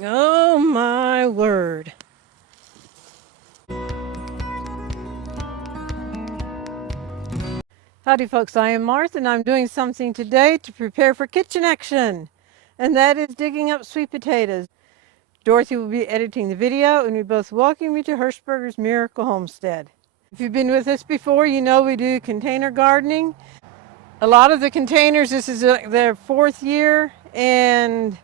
Oh my word. Howdy folks, I am Martha and I'm doing something today to prepare for kitchen action. And that is digging up sweet potatoes. Dorothy will be editing the video and we both welcome you to Hirschberger's Miracle Homestead. If you've been with us before, you know we do container gardening. A lot of the containers, this is their 4th year, and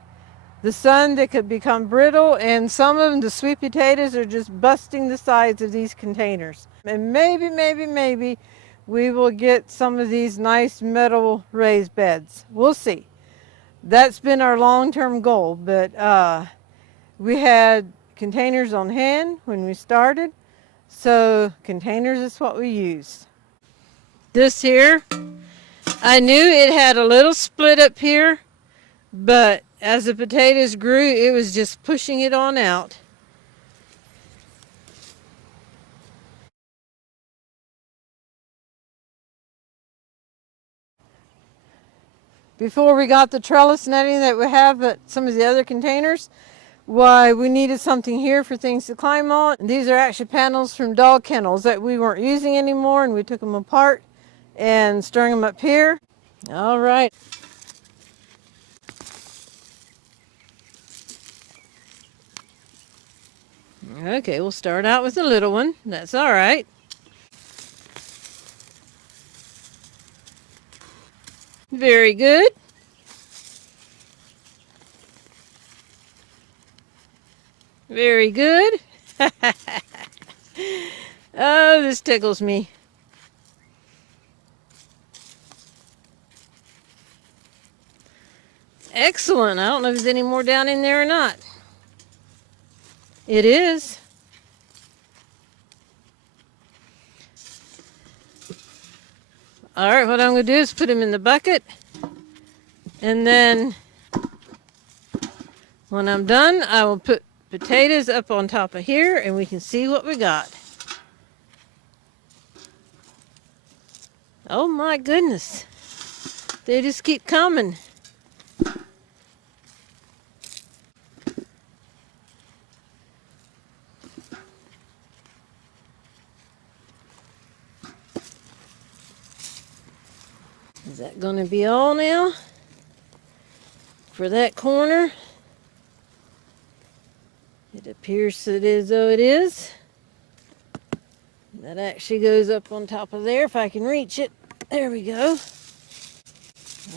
the sun, they could become brittle, and some of them, the sweet potatoes, are just busting the sides of these containers. And maybe, we will get some of these nice metal raised beds. We'll see. That's been our long-term goal, but we had containers on hand when we started, so containers is what we used. This here, I knew it had a little split up here, but as the potatoes grew, it was just pushing it on out. Before we got the trellis netting that we have at some of the other containers, why we needed something here for things to climb on. These are actually panels from dog kennels that we weren't using anymore, and we took them apart and strung them up here. All right. Okay, we'll start out with the little one. That's all right. Very good. Very good. Oh, this tickles me. Excellent. I don't know if there's any more down in there or not. It is. All right, what I'm going to do is put them in the bucket, and then when I'm done, I will put potatoes up on top of here, and we can see what we got. Oh my goodness. They just keep coming. Is that going to be all now for that corner? It appears that it is, though it is. That actually goes up on top of there if I can reach it. There we go.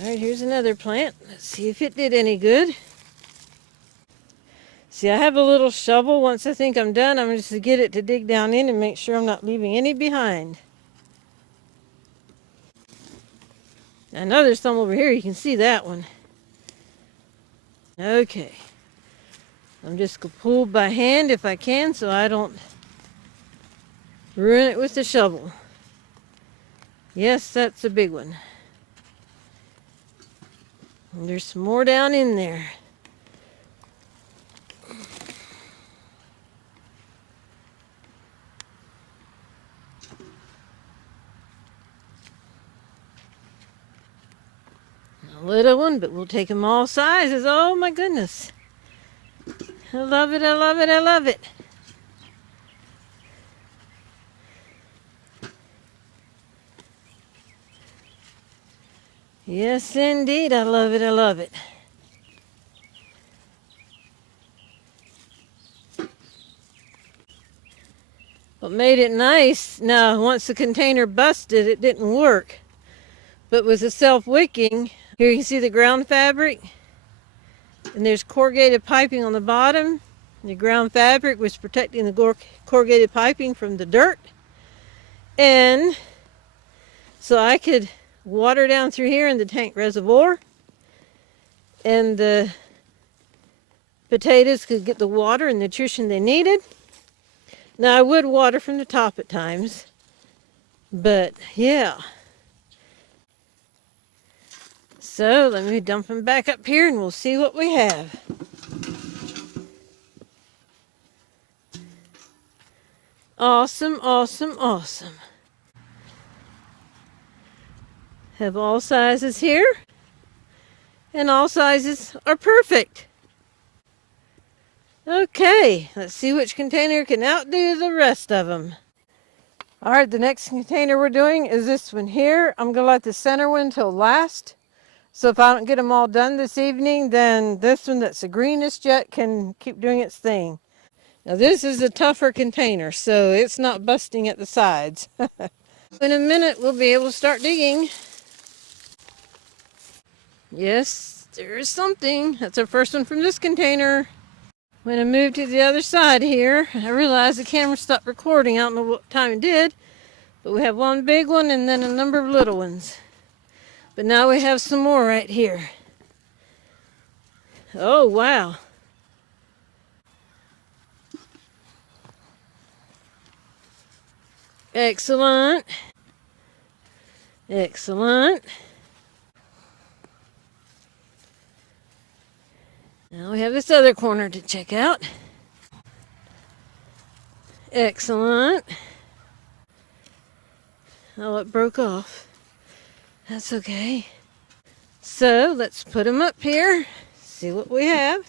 All right, here's another plant. Let's see if it did any good. See, I have a little shovel. Once I think I'm done, I'm just to get it to dig down in and make sure I'm not leaving any behind. I know there's some over here. You can see that one. Okay. I'm just going to pull by hand if I can so I don't ruin it with the shovel. Yes, that's a big one. And there's some more down in there. A little one, but we'll take them all sizes. Oh my goodness. I love it, I love it, I love it. Yes, indeed, I love it, I love it. What made it nice, now once the container busted, it didn't work. But with the self-wicking, here you can see the ground fabric. And there's corrugated piping on the bottom. The ground fabric was protecting the corrugated piping from the dirt. And so I could water down through here in the tank reservoir. And the potatoes could get the water and nutrition they needed. Now I would water from the top at times. But yeah. So let me dump them back up here and we'll see what we have. Awesome, awesome, awesome. Have all sizes here. And all sizes are perfect. Okay, let's see which container can outdo the rest of them. All right, the next container we're doing is this one here. I'm going to let the center one till last. So if I don't get them all done this evening, then this one that's the greenest yet can keep doing its thing. Now this is a tougher container, so it's not busting at the sides. In a minute, we'll be able to start digging. Yes, there is something. That's our first one from this container. When I moved to the other side here, I realized the camera stopped recording. I don't know what time it did, but we have one big one and then a number of little ones. But now we have some more right here. Oh, wow. Excellent. Excellent. Now we have this other corner to check out. Excellent. Oh, it broke off. That's okay. So let's put them up here, see what we have.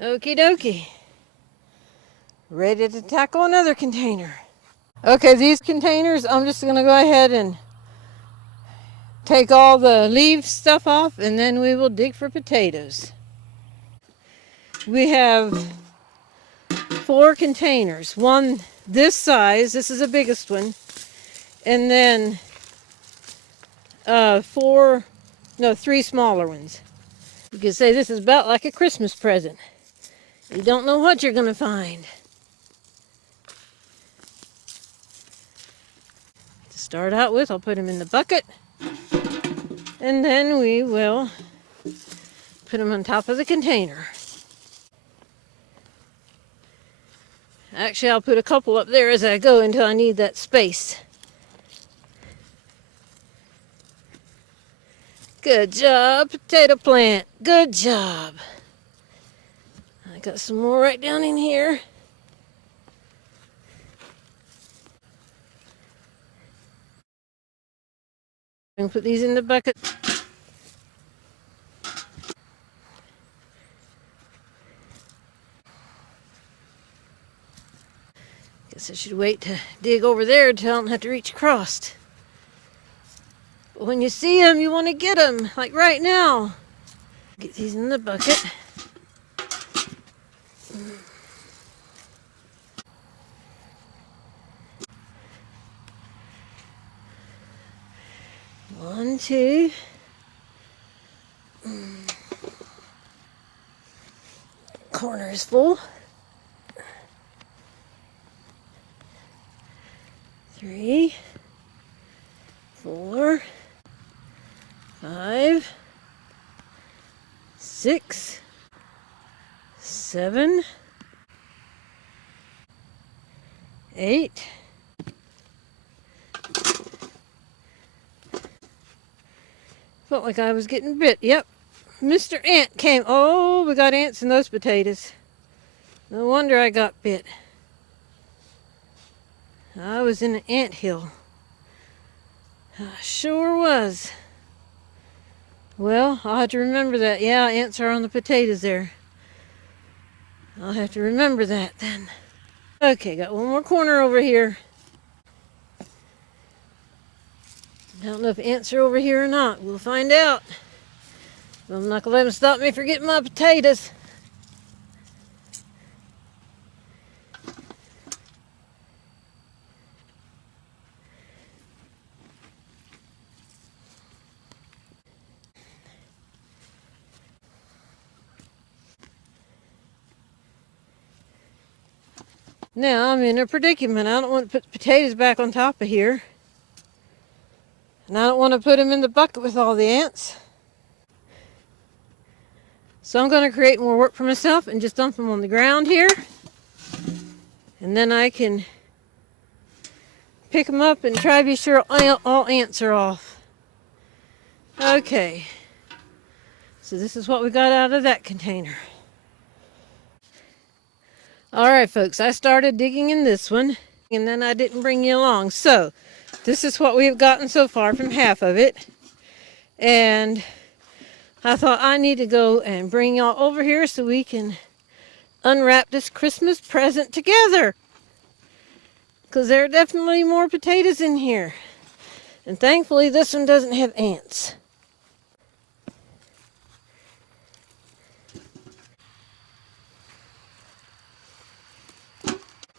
Okie dokie. Ready to tackle another container. Okay, these containers, I'm just going to go ahead and take all the leaf stuff off, and then we will dig for potatoes. We have 4 containers. One this size, this is the biggest one, and then 3 smaller ones. You could say this is about like a Christmas present. You don't know what you're going to find. To start out with, I'll put them in the bucket, and then we will put them on top of the container. Actually, I'll put a couple up there as I go until I need that space. Good job, potato plant. Good job. I got some more right down in here. I'm gonna put these in the bucket. Guess I should wait to dig over there until I don't have to reach across. But when you see them, you want to get them, like right now. Get these in the bucket. One, two. Corner is full. 3, 4, 5, 6, 7, 8. Felt like I was getting bit. Yep. Mr. Ant came. Oh, we got ants in those potatoes. No wonder I got bit. I was in an ant hill. I sure was. Well, I'll have to remember that. Yeah, ants are on the potatoes there. I'll have to remember that then. Okay, got one more corner over here. I don't know if ants are over here or not. We'll find out. I'm not going to let them stop me from getting my potatoes. Now I'm in a predicament. I don't want to put potatoes back on top of here. And I don't want to put them in the bucket with all the ants. So I'm going to create more work for myself and just dump them on the ground here. And then I can pick them up and try to be sure all ants are off. Okay. So this is what we got out of that container. Alright folks, I started digging in this one and then I didn't bring you along. So this is what we've gotten so far from half of it. And I thought I need to go and bring y'all over here so we can unwrap this Christmas present together. Because there are definitely more potatoes in here. And thankfully this one doesn't have ants.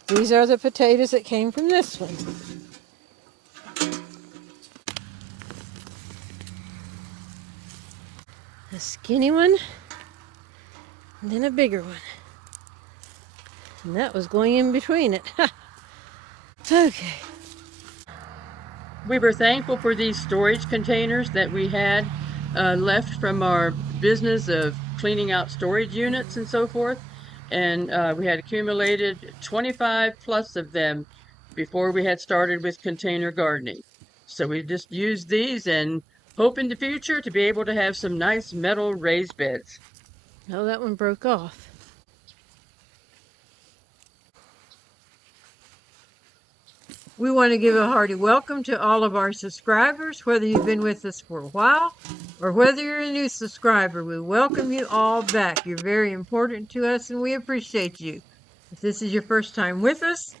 These are the potatoes that came from this one. A skinny one, and then a bigger one. And that was going in between it. Okay. We were thankful for these storage containers that we had left from our business of cleaning out storage units and so forth. And we had accumulated 25 plus of them before we had started with container gardening. So we just used these and hope in the future to be able to have some nice metal raised beds. Oh, that one broke off. We want to give a hearty welcome to all of our subscribers, whether you've been with us for a while or whether you're a new subscriber. We welcome you all back. You're very important to us and we appreciate you. If this is your first time with us,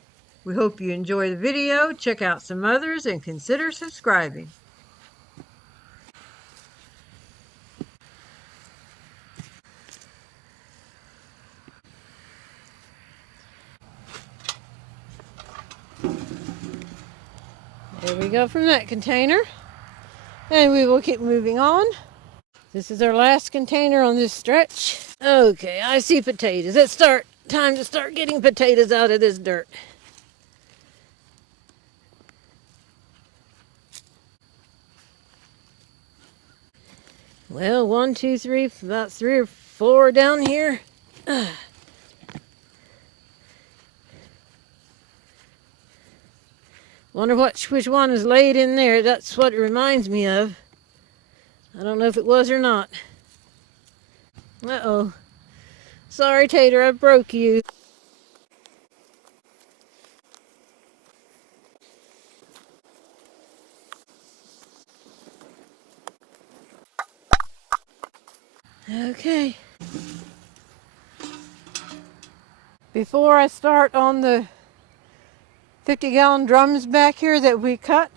we hope you enjoy the video, check out some others, and consider subscribing. There we go from that container. And we will keep moving on. This is our last container on this stretch. Okay, I see potatoes. It's time to start getting potatoes out of this dirt. Well, 1, 2, 3, about 3 or 4 down here. Wonder which one is laid in there. That's what it reminds me of. I don't know if it was or not. Uh-oh. Sorry, Tater, I broke you. Okay. Before I start on the 50-gallon drums back here that we cut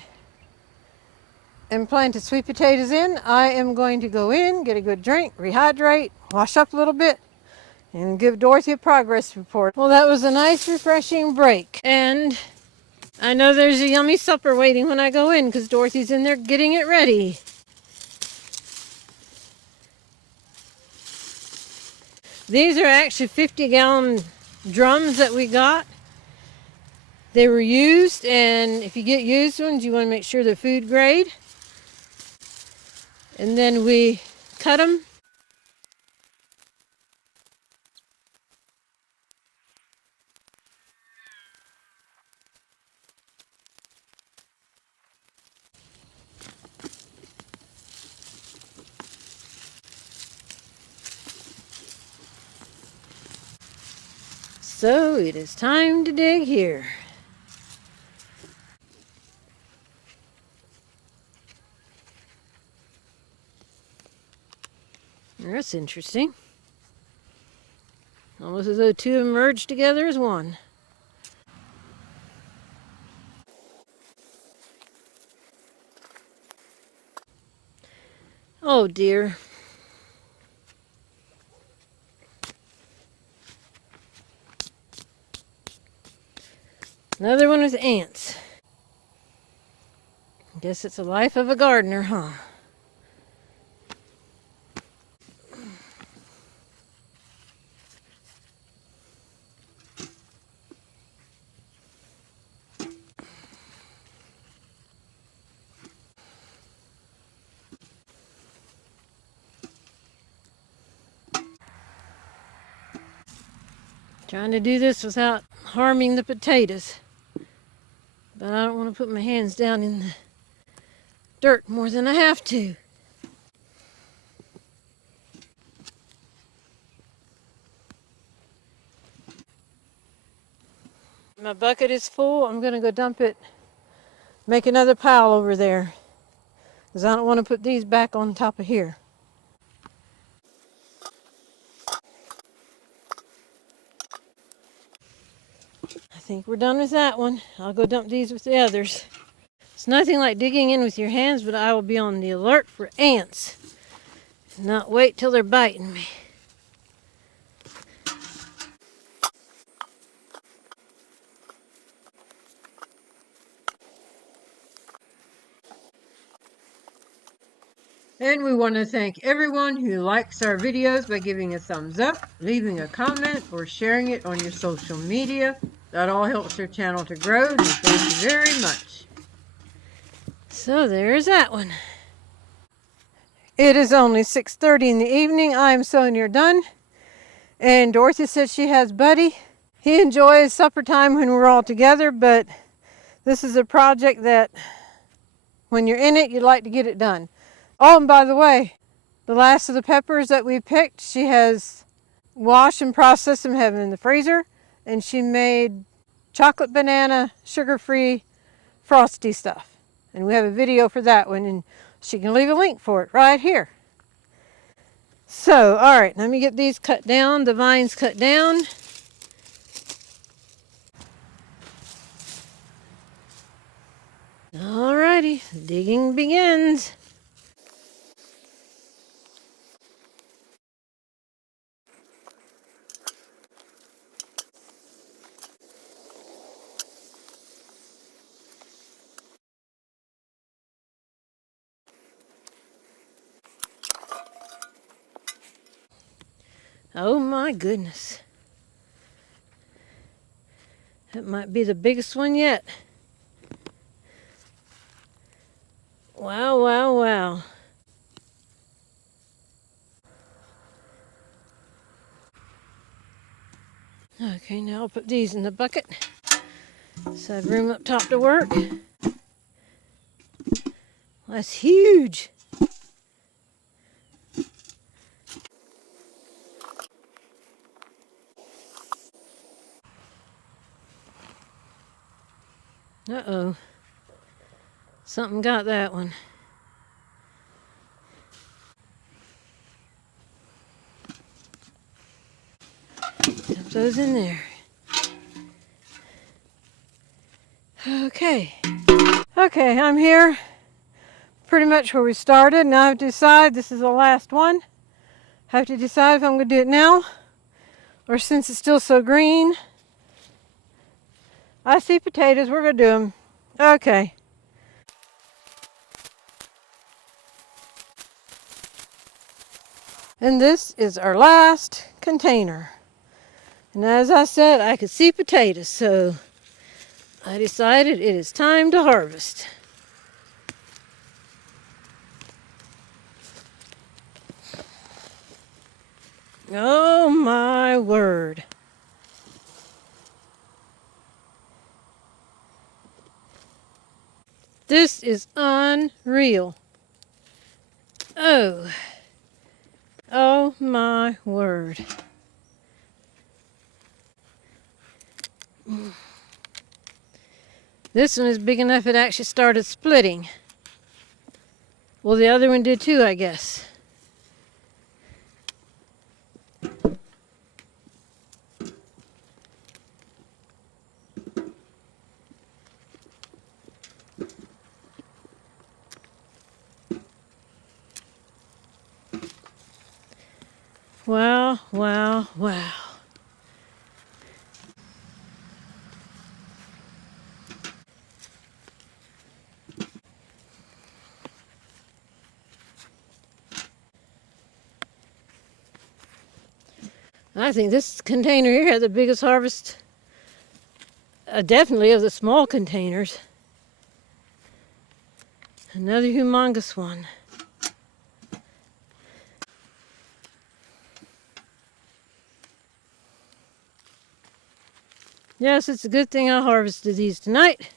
and planted sweet potatoes in, I am going to go in, get a good drink, rehydrate, wash up a little bit, and give Dorothy a progress report. Well, that was a nice, refreshing break. And I know there's a yummy supper waiting when I go in because Dorothy's in there getting it ready. These are actually 50-gallon drums that we got. They were used, and if you get used ones, you want to make sure they're food grade. And then we cut them. So it is time to dig here. That's interesting. Almost as though two of them merged together as one. Oh dear. Another one with ants. Guess it's the life of a gardener, huh? Trying to do this without harming the potatoes. But I don't want to put my hands down in the dirt more than I have to. My bucket is full. I'm going to go dump it, make another pile over there. because I don't want to put these back on top of here. I think we're done with that one. I'll go dump these with the others. It's nothing like digging in with your hands, but I will be on the alert for ants. Not wait till they're biting me. And we want to thank everyone who likes our videos by giving a thumbs up, leaving a comment, or sharing it on your social media. That all helps our channel to grow, and thank you very much. So there's that one. It is only 6:30 in the evening. I am so near done. And Dorothy says she has Buddy. He enjoys supper time when we're all together, but this is a project that when you're in it, you'd like to get it done. Oh, and by the way, the last of the peppers that we picked, she has washed and processed them, have them in the freezer, and she made chocolate banana, sugar-free, frosty stuff. And we have a video for that one, and she can leave a link for it right here. So, all right, let me get these cut down, the vines cut down. All righty, digging begins. Oh my goodness. That might be the biggest one yet. Wow, wow, wow. Okay, now I'll put these in the bucket. So I have room up top to work. That's huge. Uh-oh. Something got that one. Dump those in there. Okay. Okay, I'm here. Pretty much where we started. Now I have to decide, this is the last one. I have to decide if I'm going to do it now, or since it's still so green. I see potatoes, we're going to do them. Okay. And this is our last container. And as I said, I could see potatoes, so I decided it is time to harvest. Oh my word. This is unreal. Oh. Oh my word. This one is big enough it actually started splitting. Well, the other one did too, I guess. Wow, wow, wow. I think this container here had the biggest harvest, definitely of the small containers. Another humongous one. Yes, it's a good thing I harvested these tonight.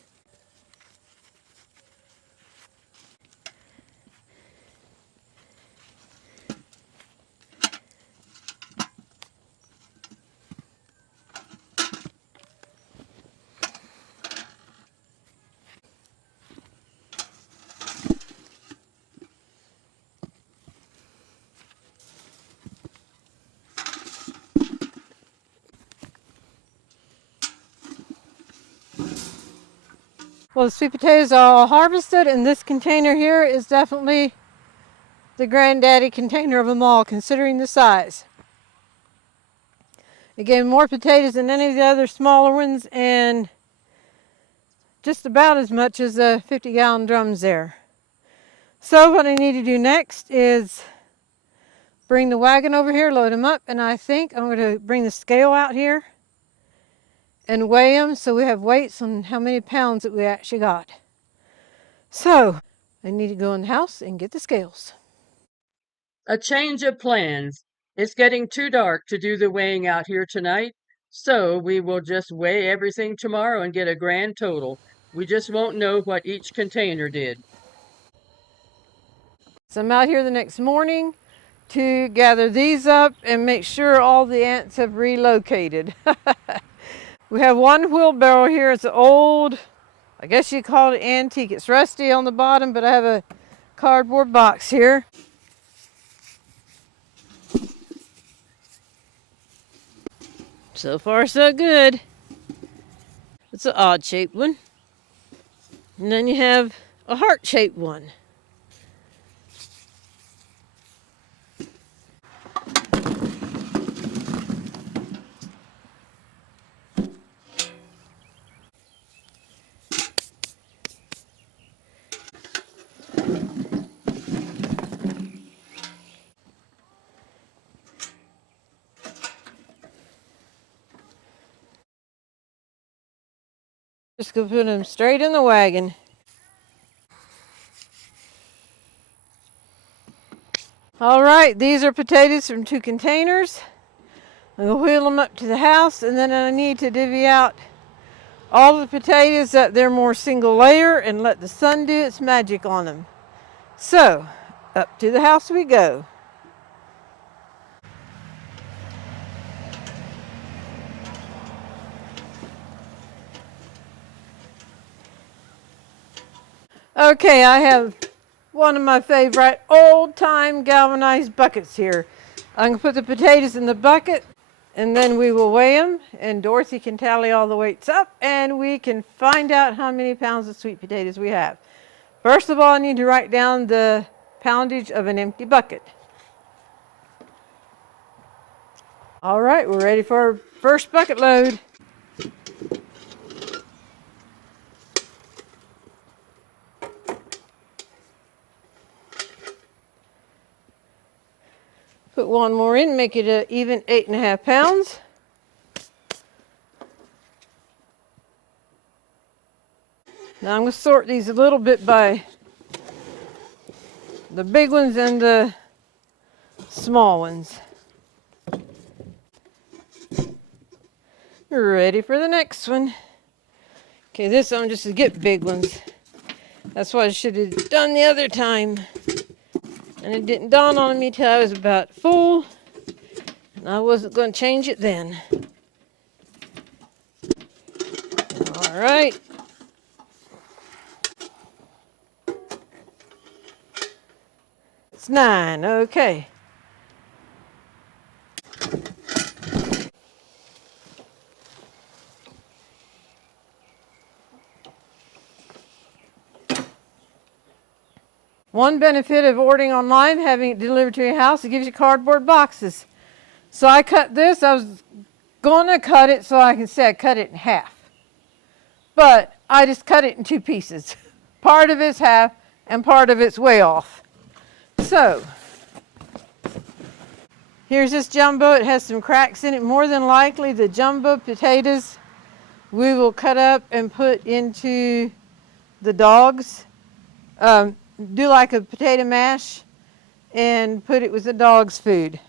Well, the sweet potatoes are all harvested, and this container here is definitely the granddaddy container of them all, considering the size. It gave more potatoes than any of the other smaller ones, and just about as much as the 50-gallon drums there. So what I need to do next is bring the wagon over here, load them up, and I think I'm going to bring the scale out here and weigh them so we have weights on how many pounds that we actually got. So I need to go in the house and get the scales. A change of plans. It's getting too dark to do the weighing out here tonight, so we will just weigh everything tomorrow and get a grand total. We just won't know what each container did. So I'm out here the next morning to gather these up and make sure all the ants have relocated. We have one wheelbarrow here. It's an old, I guess you call it antique. It's rusty on the bottom, but I have a cardboard box here. So far, so good. It's an odd-shaped one. And then you have a heart-shaped one. Just gonna put them straight in the wagon. All right, these are potatoes from 2 containers. I'm gonna wheel them up to the house, and then I need to divvy out all the potatoes that they're more single layer and let the sun do its magic on them. So, up to the house we go. Okay, I have one of my favorite old-time galvanized buckets here. I'm gonna put the potatoes in the bucket, and then we will weigh them, and Dorothy can tally all the weights up, and we can find out how many pounds of sweet potatoes we have. First of all, I need to write down the poundage of an empty bucket. All right, we're ready for our first bucket load. Put one more in, make it an even 8.5 pounds. Now I'm going to sort these a little bit by the big ones and the small ones. We're ready for the next one. Okay, this one just to get big ones. That's what I should have done the other time. And it didn't dawn on me till I was about full. And I wasn't going to change it then. All right. It's 9, okay. One benefit of ordering online, having it delivered to your house, it gives you cardboard boxes. So I cut this. I was going to cut it so I can say I cut it in half. But I just cut it in 2 pieces. Part of it's half and part of it's way off. So here's this jumbo. It has some cracks in it. More than likely the jumbo potatoes we will cut up and put into the dogs. Do like a potato mash and put it with the dog's food.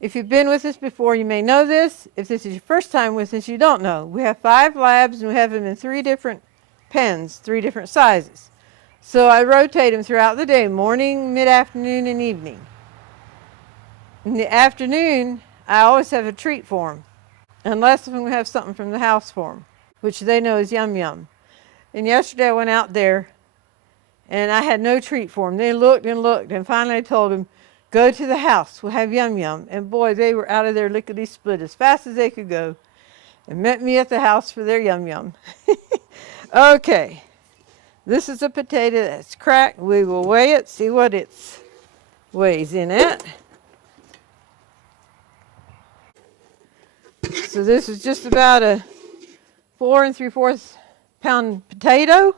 If you've been with us before, you may know this. If this is your first time with us, you don't know. We have 5 labs and we have them in 3 different pens, 3 different sizes. So I rotate them throughout the day, morning, mid-afternoon, and evening. In the afternoon, I always have a treat for them, unless I'm going to have something from the house for them, which they know is Yum Yum. And yesterday I went out there and I had no treat for them. They looked and looked, and finally I told them, go to the house, we'll have Yum Yum. And boy, they were out of their lickety-split as fast as they could go and met me at the house for their Yum Yum. Okay, this is a potato that's cracked. We will weigh it, see what it weighs in at. So this is just about a 4 3/4 pound potato.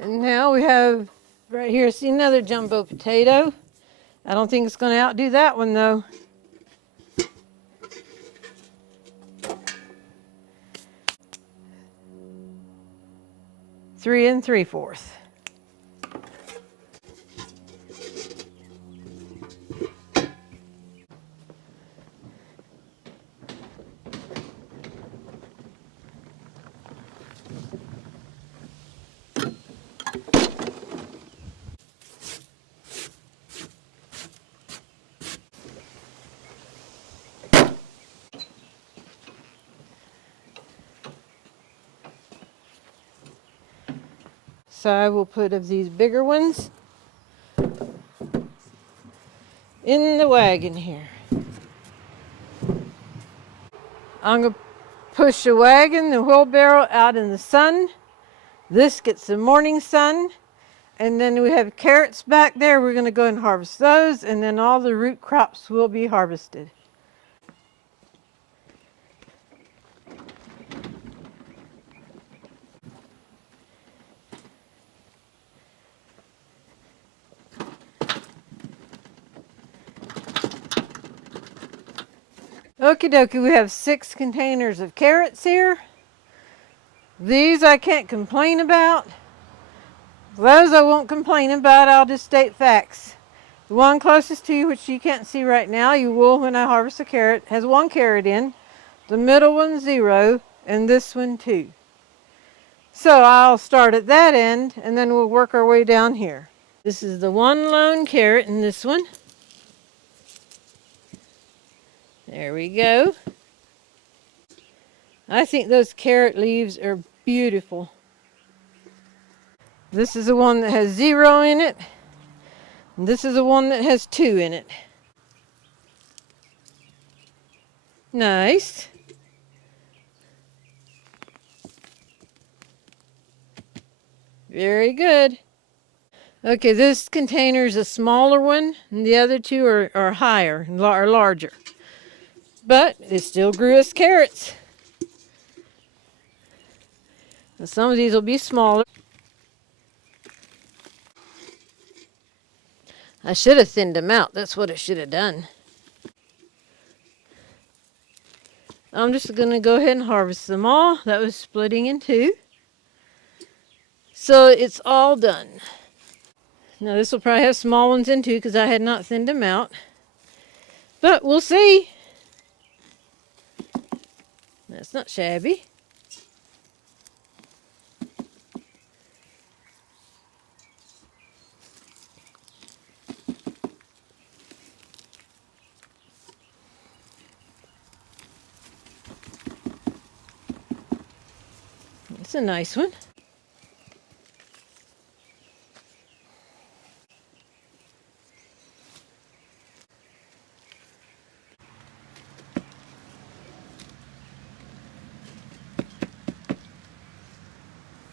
And now we have right here, see another jumbo potato. I don't think it's going to outdo that one though. Three and 3/4. So I will put of these bigger ones in the wagon here. I'm going to push the wagon, the wheelbarrow out in the sun. This gets the morning sun. And then we have carrots back there. We're going to go and harvest those. And then all the root crops will be harvested. Okie dokie, we have 6 containers of carrots here. These I can't complain about. Those I won't complain about, I'll just state facts. The one closest to you, which you can't see right now, you will when I harvest a carrot, has 1 carrot in. The middle one 0, and this one 2. So I'll start at that end, and then we'll work our way down here. This is the one lone carrot in this one. There we go. I think those carrot leaves are beautiful. This is the one that has 0 in it. And this is the one that has 2 in it. Nice. Very good. Okay, this container is a smaller one, and the other 2 are higher, are larger. But it still grew us carrots. And some of these will be smaller. I should have thinned them out. That's what I should have done. I'm just going to go ahead and harvest them all. That was splitting in 2. So it's all done. Now this will probably have small ones in too because I had not thinned them out. But we'll see. That's not shabby. It's a nice one.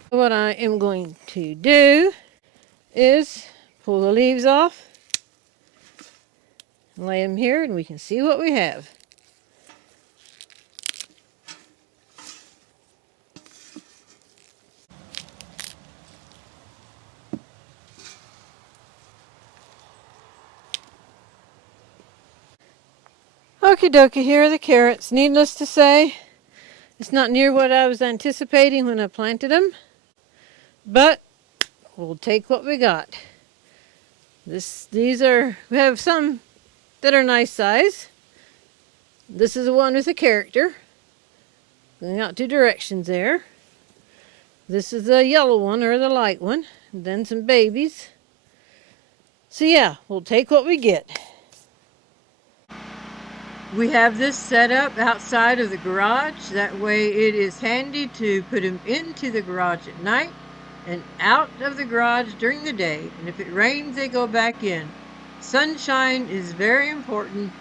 What I am going to do is pull the leaves off, lay them here, and we can see what we have. Okie dokie, here are the carrots. Needless to say, it's not near what I was anticipating when I planted them, but we'll take what we got. We have some that are nice size. This is the one with a character. Going out 2 directions there. This is the yellow one or the light one. And then some babies. So yeah, we'll take what we get. We have this set up outside of the garage. That way it is handy to put them into the garage at night and out of the garage during the day. And if it rains, they go back in. Sunshine is very important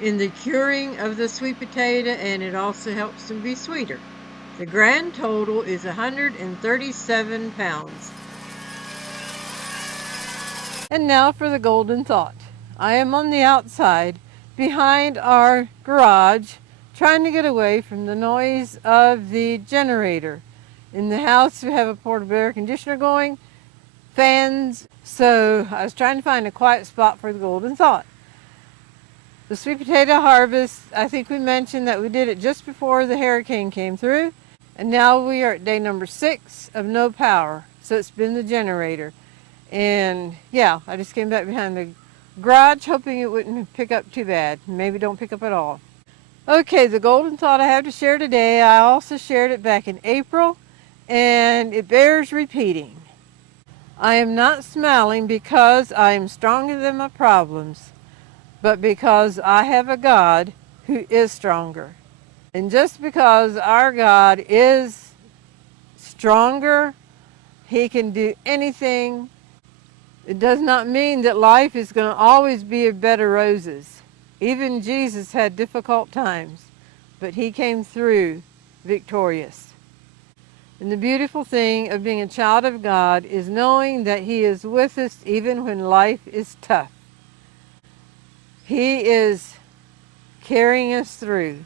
in the curing of the sweet potato, and it also helps them be sweeter. The grand total is 137 pounds. And now for the golden thought. I am on the outside behind our garage trying to get away from the noise of the generator. In the house we have a portable air conditioner going, fans, so I was trying to find a quiet spot for the golden thought. The sweet potato harvest, I think we mentioned that we did it just before the hurricane came through, and now we are at day number 6 of no power, so it's been the generator. And yeah, I just came back behind the garage hoping it wouldn't pick up too bad. Maybe don't pick up at all. Okay, the golden thought I have to share today, I also shared it back in April, and it bears repeating. I am not smiling because I am stronger than my problems, but because I have a God who is stronger. And just because our God is stronger, He can do anything. It does not mean that life is going to always be a bed of roses. Even Jesus had difficult times, but He came through victorious. And the beautiful thing of being a child of God is knowing that He is with us even when life is tough. He is carrying us through.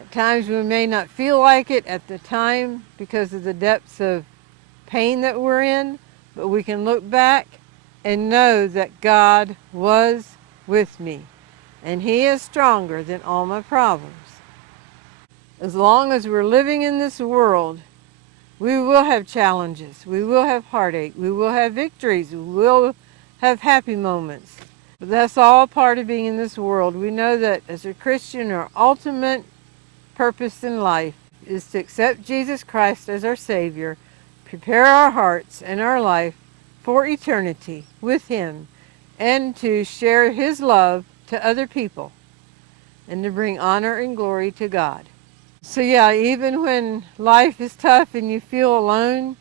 At times we may not feel like it at the time because of the depths of pain that we're in, but we can look back and know that God was with me, and He is stronger than all my problems. As long as we're living in this world, we will have challenges, we will have heartache, we will have victories, we will have happy moments. But that's all part of being in this world. We know that as a Christian, our ultimate purpose in life is to accept Jesus Christ as our Savior, prepare our hearts and our life for eternity with Him, and to share His love to other people, and to bring honor and glory to God. So yeah, even when life is tough and you feel alone,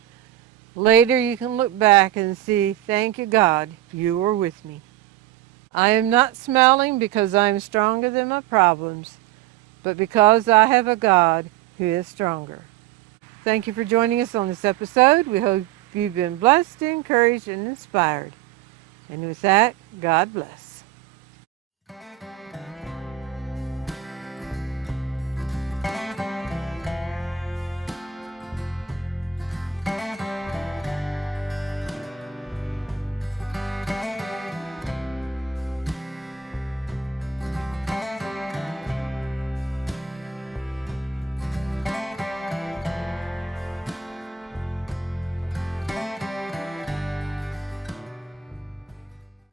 later you can look back and see, thank you God, you were with me. I am not smiling because I am stronger than my problems, but because I have a God who is stronger. Thank you for joining us on this episode. We hope you've been blessed, encouraged, and inspired. And with that, God bless.